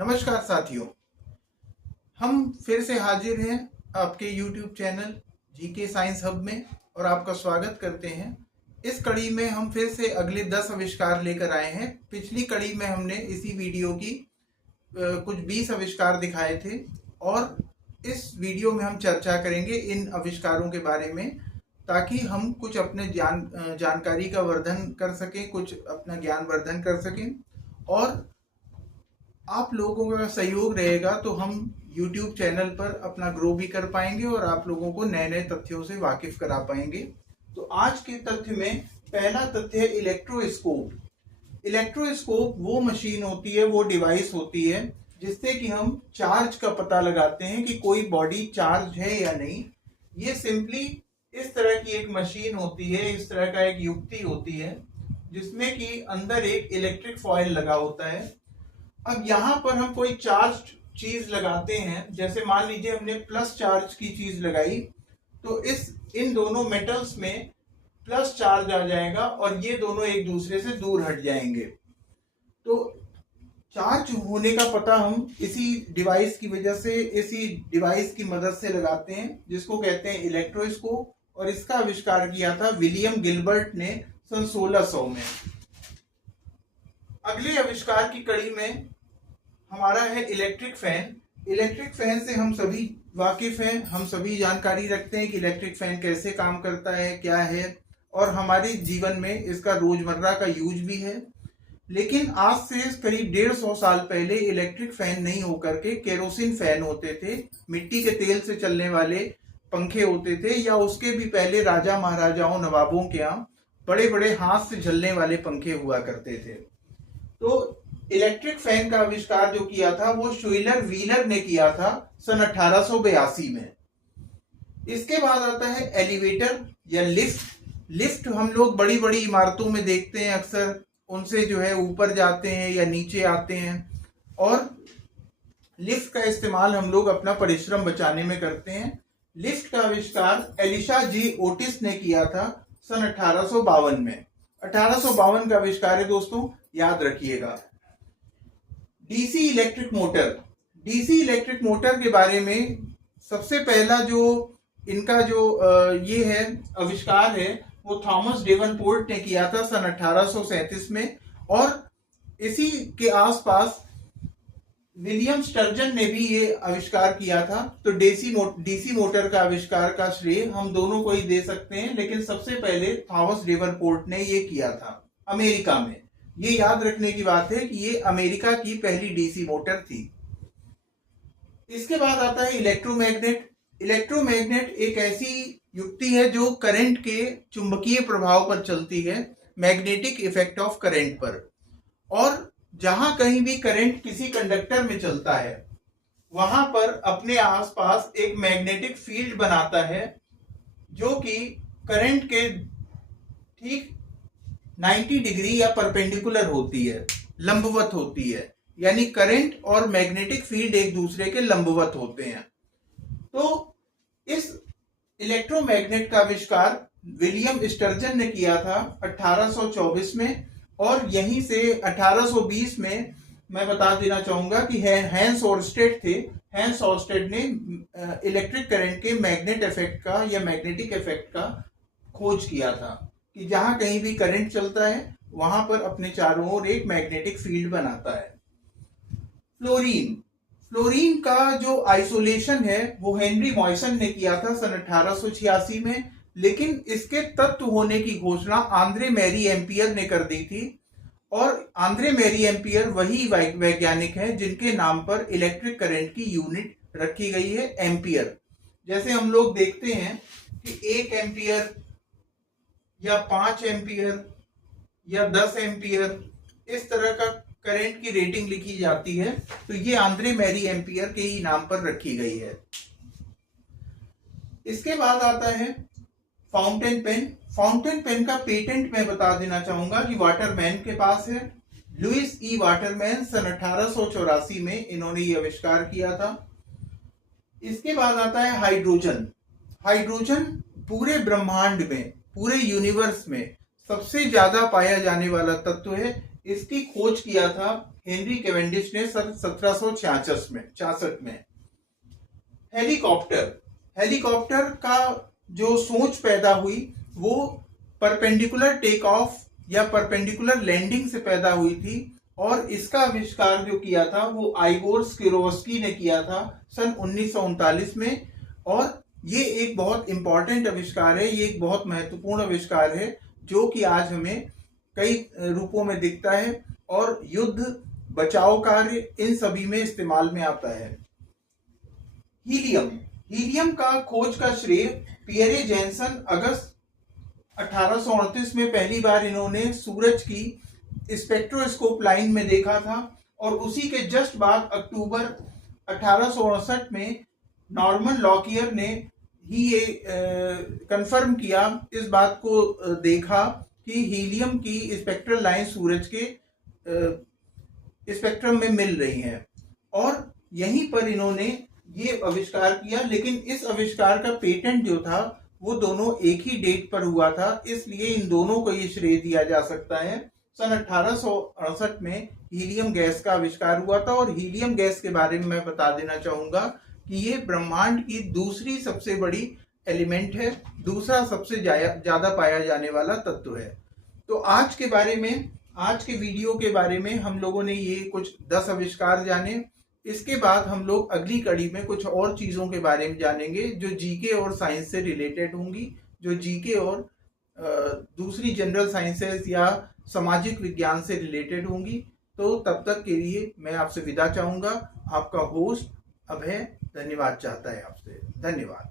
नमस्कार साथियों, हम फिर से हाजिर हैं आपके YouTube channel GK science hub में और आपका स्वागत करते हैं। इस कड़ी में हम फिर से अगले 10 आविष्कार लेकर आए हैं। पिछली कड़ी में हमने इसी वीडियो की कुछ 20 आविष्कार दिखाए थे और इस वीडियो में हम चर्चा करेंगे इन आविष्कारों के बारे में, ताकि हम कुछ अपने जानकारी का वर्धन कर सकें, कुछ अपना ज्ञान वर्धन कर सकें और आप लोगों का सहयोग रहेगा तो हम YouTube चैनल पर अपना ग्रो भी कर पाएंगे और आप लोगों को नए नए तथ्यों से वाकिफ करा पाएंगे। तो आज के तथ्य में पहला तथ्य है इलेक्ट्रोस्कोप। इलेक्ट्रोस्कोप वो मशीन होती है, वो डिवाइस होती है जिससे कि हम चार्ज का पता लगाते हैं कि कोई बॉडी चार्ज है या नहीं। ये सिंपली इस तरह की एक मशीन होती है, इस तरह का एक युक्ति होती है जिसमें कि अंदर एक इलेक्ट्रिक फॉयल लगा होता है। अब यहाँ पर हम कोई चार्ज चीज लगाते हैं, जैसे मान लीजिए हमने प्लस चार्ज की चीज लगाई, तो इन दोनों मेटल्स में प्लस चार्ज आ जाएगा और ये दोनों एक दूसरे से दूर हट जाएंगे। तो चार्ज होने का पता हम इसी डिवाइस की वजह से, इसी डिवाइस की मदद से लगाते हैं, जिसको कहते हैं इलेक्ट्रोस्कोप। और इसका आविष्कार किया था विलियम गिलबर्ट ने सन 1600 में। अगले आविष्कार की कड़ी में हमारा है इलेक्ट्रिक फैन। इलेक्ट्रिक फैन से हम सभी वाकिफ हैं, हम सभी जानकारी रखते हैं कि इलेक्ट्रिक फैन कैसे काम करता है, क्या है, और हमारे जीवन में इसका रोजमर्रा का यूज भी है। लेकिन आज से करीब 150 साल पहले इलेक्ट्रिक फैन नहीं होकर के केरोसिन फैन होते थे, मिट्टी के तेल से चलने वाले पंखे होते थे, या उसके भी पहले राजा महाराजाओं नवाबों के यहाँ बड़े बड़े हाथ से झलने वाले पंखे हुआ करते थे। तो इलेक्ट्रिक फैन का आविष्कार जो किया था वो शुइलर व्हीलर ने किया था सन 1882 में। इसके बाद आता है एलिवेटर या लिफ्ट। लिफ्ट हम लोग बड़ी बड़ी इमारतों में देखते हैं, अक्सर उनसे जो है ऊपर जाते हैं या नीचे आते हैं, और लिफ्ट का इस्तेमाल हम लोग अपना परिश्रम बचाने में करते हैं। लिफ्ट का आविष्कार एलिशा जी ओटिस ने किया था सन 1852 में। 1852 का आविष्कार है दोस्तों, याद रखिएगा। DC electric motor. DC electric motor के बारे में सबसे पहला जो इनका जो ये है आविष्कार है वो थॉमस डेवनपोर्ट ने किया था सन 1837 में, और इसी के आसपास विलियम स्टर्जन ने भी ये आविष्कार किया था। तो डीसी मोटर का आविष्कार का श्रेय हम दोनों को ही दे सकते हैं, लेकिन सबसे पहले थॉमस डेवनपोर्ट ने ये किया था अमेरिका में। ये याद रखने की बात है कि ये अमेरिका की पहली डीसी मोटर थी। इसके बाद आता है इलेक्ट्रोमैग्नेट। इलेक्ट्रोमैग्नेट एक ऐसी युक्ति है जो करंट के चुंबकीय प्रभाव पर चलती है, मैग्नेटिक इफेक्ट ऑफ करंट पर। और जहां कहीं भी करंट किसी कंडक्टर में चलता है वहां पर अपने आसपास एक मैग्नेटिक फील्ड बनाता है जो कि करंट के ठीक 90 डिग्री या परपेंडिकुलर होती है, लंबवत होती है, यानी करंट और मैग्नेटिक फील्ड एक दूसरे के लंबवत होते हैं। तो इस इलेक्ट्रोमैग्नेट का आविष्कार विलियम स्टर्जन ने किया था 1824 में, और यहीं से 1820 में मैं बता देना चाहूंगा कि हैंस ओरस्टेड थे। हैंस ओरस्टेड ने इलेक्ट्रिक करंट के मैग्नेट इफेक्ट का या मैग्नेटिक इफेक्ट का खोज किया था कि जहां कहीं भी करंट चलता है वहां पर अपने चारों ओर एक मैग्नेटिक फील्ड बनाता है। फ्लोरीन। फ्लोरीन का जो आइसोलेशन है वो हेनरी मॉयसन ने किया था सन 1886 में, लेकिन इसके तत्व होने की घोषणा आंद्रे मैरी एम्पियर ने कर दी थी। और आंद्रे मैरी एम्पियर वही वैज्ञानिक हैं जिनके नाम पर इलेक्ट्रिक करंट की यूनिट रखी गई है, एम्पियर। जैसे हम लोग देखते हैं कि 1 एम्पियर या 5 एम्पियर या 10 एम्पियर इस तरह का करंट की रेटिंग लिखी जाती है, तो ये आंद्रे मैरी एम्पियर के ही नाम पर रखी गई है। इसके बाद आता है फाउंटेन पेन। फाउंटेन पेन का पेटेंट मैं बता देना चाहूंगा कि वाटरमैन के पास है। लुइस ई वाटरमैन सन 1884 में इन्होंने ये आविष्कार किया था। इसके बाद आता है हाइड्रोजन। हाइड्रोजन पूरे ब्रह्मांड में, पूरे यूनिवर्स में सबसे ज्यादा पाया जाने वाला तत्व है, इसकी खोज किया था हेनरी कैवेंडिश ने सन 1766 में। हेलीकॉप्टर का जो सोच पैदा हुई वो परपेंडिकुलर टेक ऑफ या परपेंडिकुलर लैंडिंग से पैदा हुई थी, और इसका आविष्कार जो किया था वो आइगोर स्किरोवस्की ने किया था सन 1939 में। और ये एक बहुत इंपॉर्टेंट आविष्कार है, ये एक बहुत महत्वपूर्ण आविष्कार है जो कि आज हमें कई रूपों में दिखता है और युद्ध, बचाव कार्य, इन सभी में इस्तेमाल में आता है। हीलियम का खोज का श्रेय पियरे जैनसन अगस्त 1838 में पहली बार इन्होंने सूरज की स्पेक्ट्रोस्कोप लाइन में देखा था, और उसी के जस्ट बाद अक्टूबर 1859 में नॉर्मन लॉकियर ने ही ये कंफर्म किया, इस बात को देखा कि हीलियम की स्पेक्ट्रल लाइन सूरज के स्पेक्ट्रम में मिल रही हैं, और यहीं पर इन्होंने ये आविष्कार किया। लेकिन इस आविष्कार का पेटेंट जो था वो दोनों एक ही डेट पर हुआ था, इसलिए इन दोनों को ये श्रेय दिया जा सकता है। सन 1868 में हीलियम गैस का आविष्कार हुआ था, और हीलियम गैस के बारे में मैं बता देना चाहूंगा कि ये ब्रह्मांड की दूसरी सबसे बड़ी एलिमेंट है, दूसरा सबसे ज्यादा पाया जाने वाला तत्व है। तो आज के वीडियो के बारे में हम लोगों ने ये कुछ 10 आविष्कार जाने। इसके बाद हम लोग अगली कड़ी में कुछ और चीजों के बारे में जानेंगे जो जीके और साइंस से रिलेटेड होंगी, जो जीके और दूसरी जनरल साइंसेस या सामाजिक विज्ञान से रिलेटेड होंगी। तो तब तक के लिए मैं आपसे विदा चाहूंगा। आपका होस्ट अभय धन्यवाद चाहता है आपसे। धन्यवाद।